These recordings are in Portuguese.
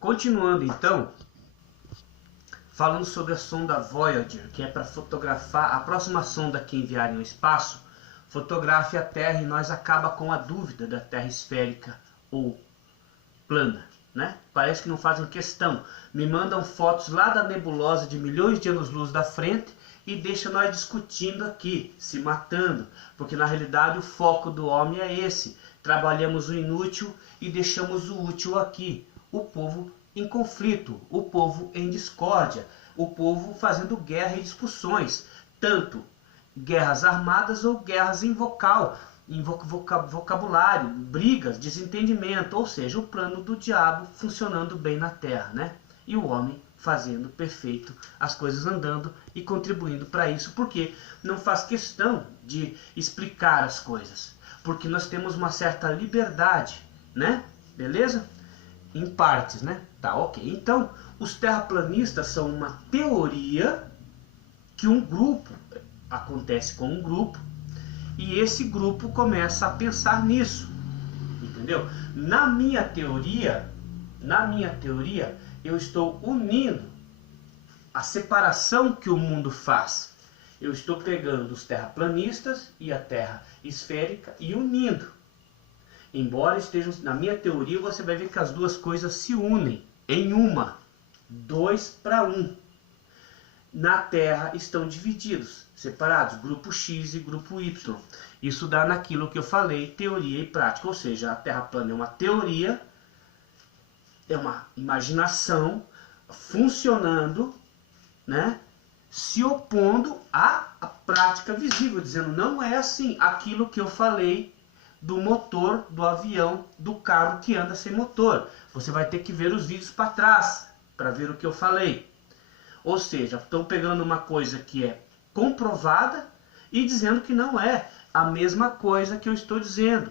Continuando então, falando sobre a sonda Voyager, que é para fotografar a próxima sonda que enviarem ao espaço, fotografe a Terra e nós acaba com a dúvida da Terra esférica ou plana, né? Parece que não fazem questão. Me mandam fotos lá da nebulosa de milhões de anos-luz da frente e deixa nós discutindo aqui, se matando, porque na realidade o foco do homem é esse. Trabalhamos o inútil e deixamos o útil aqui. O povo em conflito, o povo em discórdia, o povo fazendo guerra e discussões, tanto guerras armadas ou guerras em vocabulário, brigas, desentendimento, ou seja, o plano do diabo funcionando bem na terra, né? E o homem fazendo perfeito, as coisas andando e contribuindo para isso, porque não faz questão de explicar as coisas, porque nós temos uma certa liberdade, né? Beleza? Em partes, né? Tá, ok. Então, os terraplanistas são uma teoria que um grupo, acontece com um grupo, e esse grupo começa a pensar nisso, entendeu? Na minha teoria, eu estou unindo a separação que o mundo faz. Eu estou pegando os terraplanistas e a Terra esférica e unindo. Embora estejam, na minha teoria, você vai ver que as duas coisas se unem em uma, 2 para 1. Na Terra estão divididos, separados, grupo X e grupo Y. Isso dá naquilo que eu falei, teoria e prática, ou seja, a Terra plana é uma teoria, é uma imaginação funcionando, né, se opondo à prática visível, dizendo não é assim, aquilo que eu falei do motor, do avião, do carro que anda sem motor. Você vai ter que ver os vídeos para trás, para ver o que eu falei. Ou seja, estão pegando uma coisa que é comprovada e dizendo que não é a mesma coisa que eu estou dizendo.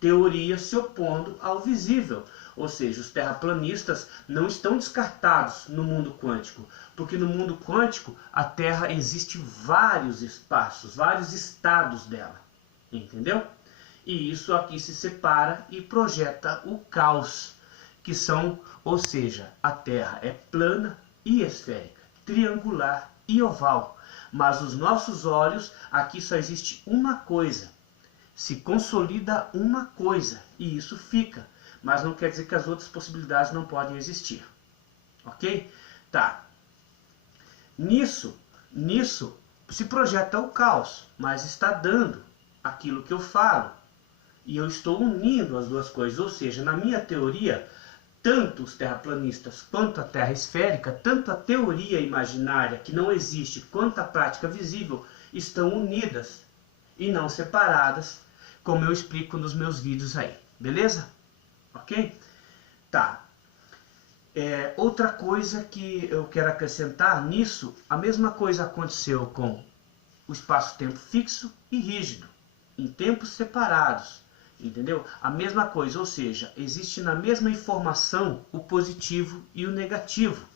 Teoria se opondo ao visível. Ou seja, os terraplanistas não estão descartados no mundo quântico, porque no mundo quântico a Terra existe vários espaços, vários estados dela. Entendeu? E isso aqui se separa e projeta o caos, que são, ou seja, a Terra é plana e esférica, triangular e oval. Mas os nossos olhos, aqui só existe uma coisa. Se consolida uma coisa e isso fica. Mas não quer dizer que as outras possibilidades não podem existir. Ok? Tá. Nisso se projeta o caos, mas está dando aquilo que eu falo. E eu estou unindo as duas coisas. Ou seja, na minha teoria, tanto os terraplanistas quanto a Terra esférica, tanto a teoria imaginária que não existe quanto a prática visível estão unidas e não separadas, como eu explico nos meus vídeos aí. Beleza? Ok? Tá. Outra coisa que eu quero acrescentar nisso, a mesma coisa aconteceu com o espaço-tempo fixo e rígido, em tempos separados. Entendeu? A mesma coisa, ou seja, existe na mesma informação o positivo e o negativo.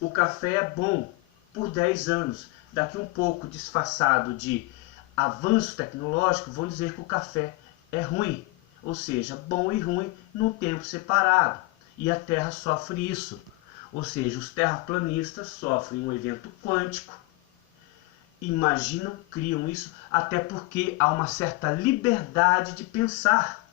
O café é bom por 10 anos. Daqui um pouco, disfarçado de avanço tecnológico, vão dizer que o café é ruim. Ou seja, bom e ruim num tempo separado. E a Terra sofre isso. Ou seja, os terraplanistas sofrem um evento quântico, imaginam, criam isso, até porque há uma certa liberdade de pensar.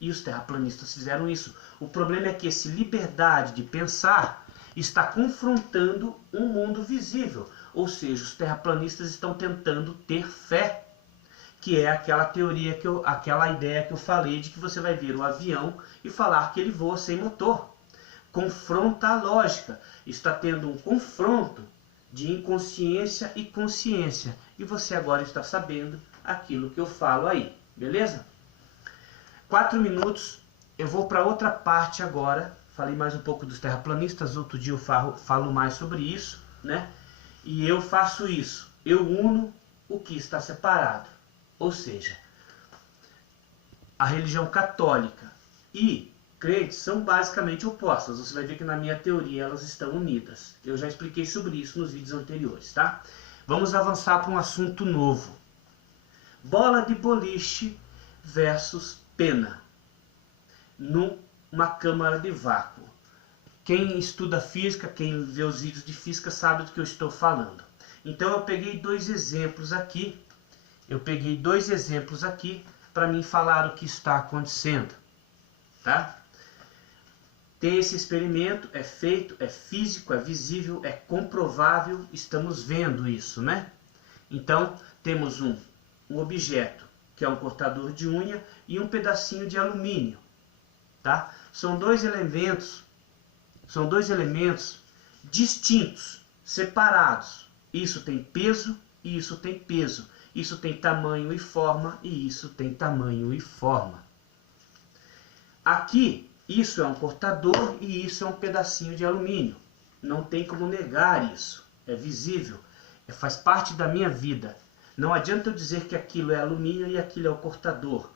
E os terraplanistas fizeram isso. O problema é que essa liberdade de pensar está confrontando um mundo visível. Ou seja, os terraplanistas estão tentando ter fé, que é aquela teoria, aquela ideia que eu falei de que você vai ver o avião e falar que ele voa sem motor. Confronta a lógica. Está tendo um confronto de inconsciência e consciência. E você agora está sabendo aquilo que eu falo aí. Beleza? 4 minutos. Eu vou para outra parte agora. Falei mais um pouco dos terraplanistas. Outro dia eu falo mais sobre isso, né? E eu faço isso. Eu uno o que está separado. Ou seja, a religião católica e crentes são basicamente opostas. Você vai ver que na minha teoria elas estão unidas. Eu já expliquei sobre isso nos vídeos anteriores, tá? Vamos avançar para um assunto novo. Bola de boliche versus pena numa câmara de vácuo. Quem estuda física, quem vê os vídeos de física sabe do que eu estou falando. Então eu peguei dois exemplos aqui. Para mim falar o que está acontecendo, tá? Tem esse experimento, é feito, é físico, é visível, é comprovável, estamos vendo isso, né? Então, temos um objeto, que é um cortador de unha, e um pedacinho de alumínio, tá? São dois elementos distintos, separados. Isso tem peso e isso tem peso. Isso tem tamanho e forma e isso tem tamanho e forma. Aqui, isso é um cortador e isso é um pedacinho de alumínio. Não tem como negar isso. É visível. Faz parte da minha vida. Não adianta eu dizer que aquilo é alumínio e aquilo é o cortador.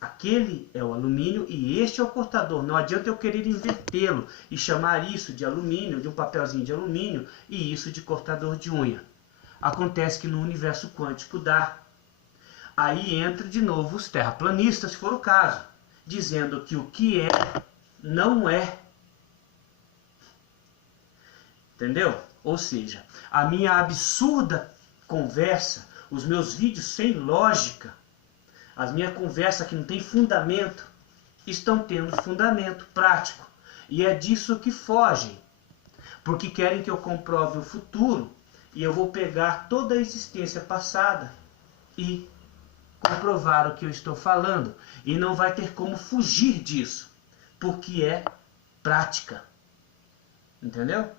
Aquele é o alumínio e este é o cortador. Não adianta eu querer invertê-lo e chamar isso de alumínio, de um papelzinho de alumínio, e isso de cortador de unha. Acontece que no universo quântico dá. Aí entra de novo os terraplanistas, se for o caso, dizendo que o que é, não é. Entendeu? Ou seja, a minha absurda conversa, os meus vídeos sem lógica, as minhas conversas que não tem fundamento, estão tendo fundamento prático. E é disso que fogem. Porque querem que eu comprove o futuro, e eu vou pegar toda a existência passada e comprovar o que eu estou falando. E não vai ter como fugir disso, porque é prática. Entendeu?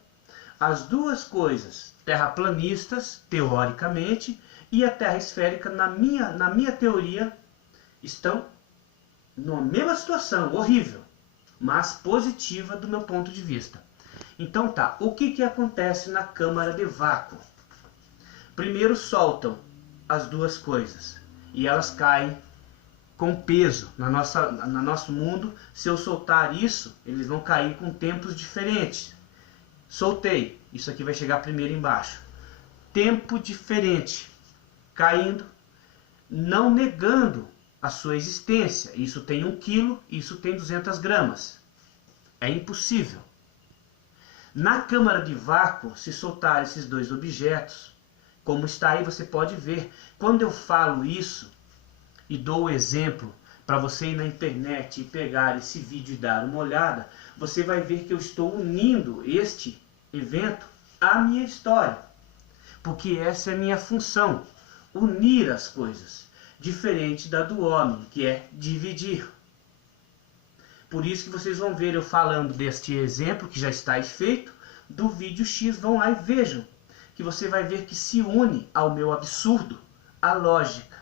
As duas coisas, terraplanistas, teoricamente, e a Terra esférica, na minha teoria, estão numa mesma situação, horrível, mas positiva do meu ponto de vista. Então tá, o que acontece na câmara de vácuo? Primeiro soltam as duas coisas e elas caem com peso. No nosso mundo, se eu soltar isso, eles vão cair com tempos diferentes. Soltei, isso aqui vai chegar primeiro embaixo. Tempo diferente, caindo, não negando a sua existência. Isso tem 1 quilo, isso tem 200 gramas. É impossível. Na câmara de vácuo, se soltar esses dois objetos, como está aí, você pode ver. Quando eu falo isso e dou o exemplo para você ir na internet e pegar esse vídeo e dar uma olhada, você vai ver que eu estou unindo este evento à minha história. Porque essa é a minha função, unir as coisas, diferente da do homem, que é dividir. Por isso que vocês vão ver eu falando deste exemplo, que já está feito, do vídeo X. Vão lá e vejam, que você vai ver que se une ao meu absurdo a lógica.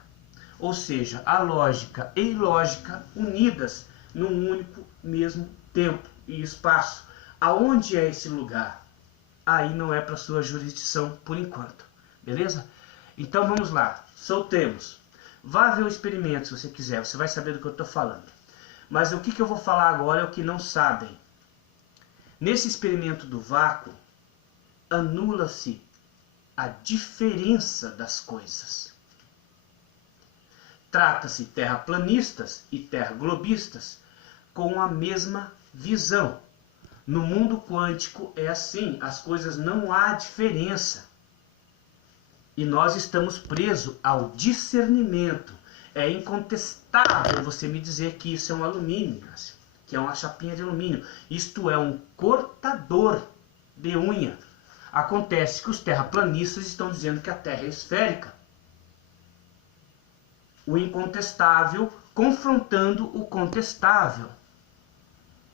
Ou seja, a lógica e ilógica unidas num único mesmo tempo e espaço. Aonde é esse lugar? Aí não é para sua jurisdição por enquanto. Beleza? Então vamos lá. Soltemos. Vá ver o experimento se você quiser. Você vai saber do que eu estou falando. Mas o que eu vou falar agora é o que não sabem. Nesse experimento do vácuo, anula-se a diferença das coisas. Trata-se terraplanistas e terraglobistas com a mesma visão. No mundo quântico é assim, as coisas não há diferença. E nós estamos presos ao discernimento. É incontestável você me dizer que isso é um alumínio, que é uma chapinha de alumínio. Isto é um cortador de unha. Acontece que os terraplanistas estão dizendo que a Terra é esférica. O incontestável confrontando o contestável.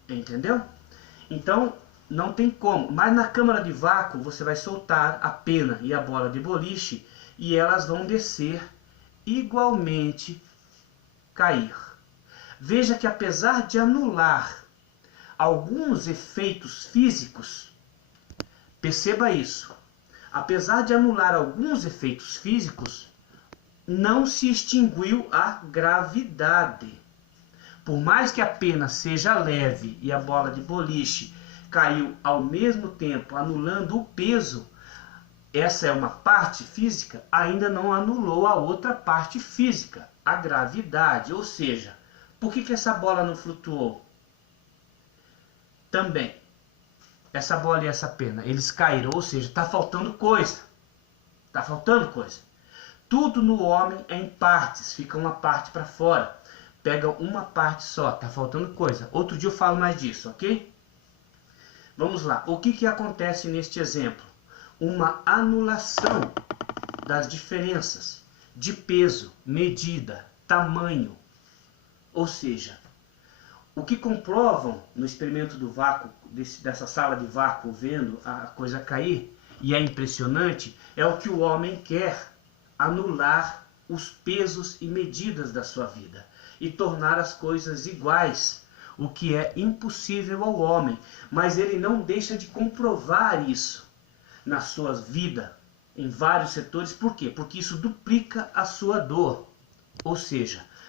Entendeu? Então, não tem como. Mas na câmara de vácuo, você vai soltar a pena e a bola de boliche e elas vão descer igualmente cair. Veja que apesar de anular alguns efeitos físicos, perceba isso, apesar de anular alguns efeitos físicos, não se extinguiu a gravidade. Por mais que a pena seja leve e a bola de boliche caiu ao mesmo tempo, anulando o peso, essa é uma parte física, ainda não anulou a outra parte física, a gravidade. Ou seja, por que essa bola não flutuou? Também, essa bola e essa pena, eles caíram, ou seja, está faltando coisa. Está faltando coisa. Tudo no homem é em partes, fica uma parte para fora. Pega uma parte só, está faltando coisa. Outro dia eu falo mais disso, ok? Vamos lá. O que acontece neste exemplo? Uma anulação das diferenças de peso, medida, tamanho. Ou seja, o que comprovam no experimento do vácuo, dessa sala de vácuo, vendo a coisa cair, e é impressionante, é o que o homem quer: anular os pesos e medidas da sua vida e tornar as coisas iguais, o que é impossível ao homem, mas ele não deixa de comprovar isso na sua vida, em vários setores. Por quê? Porque isso duplica a sua dor. Ou seja,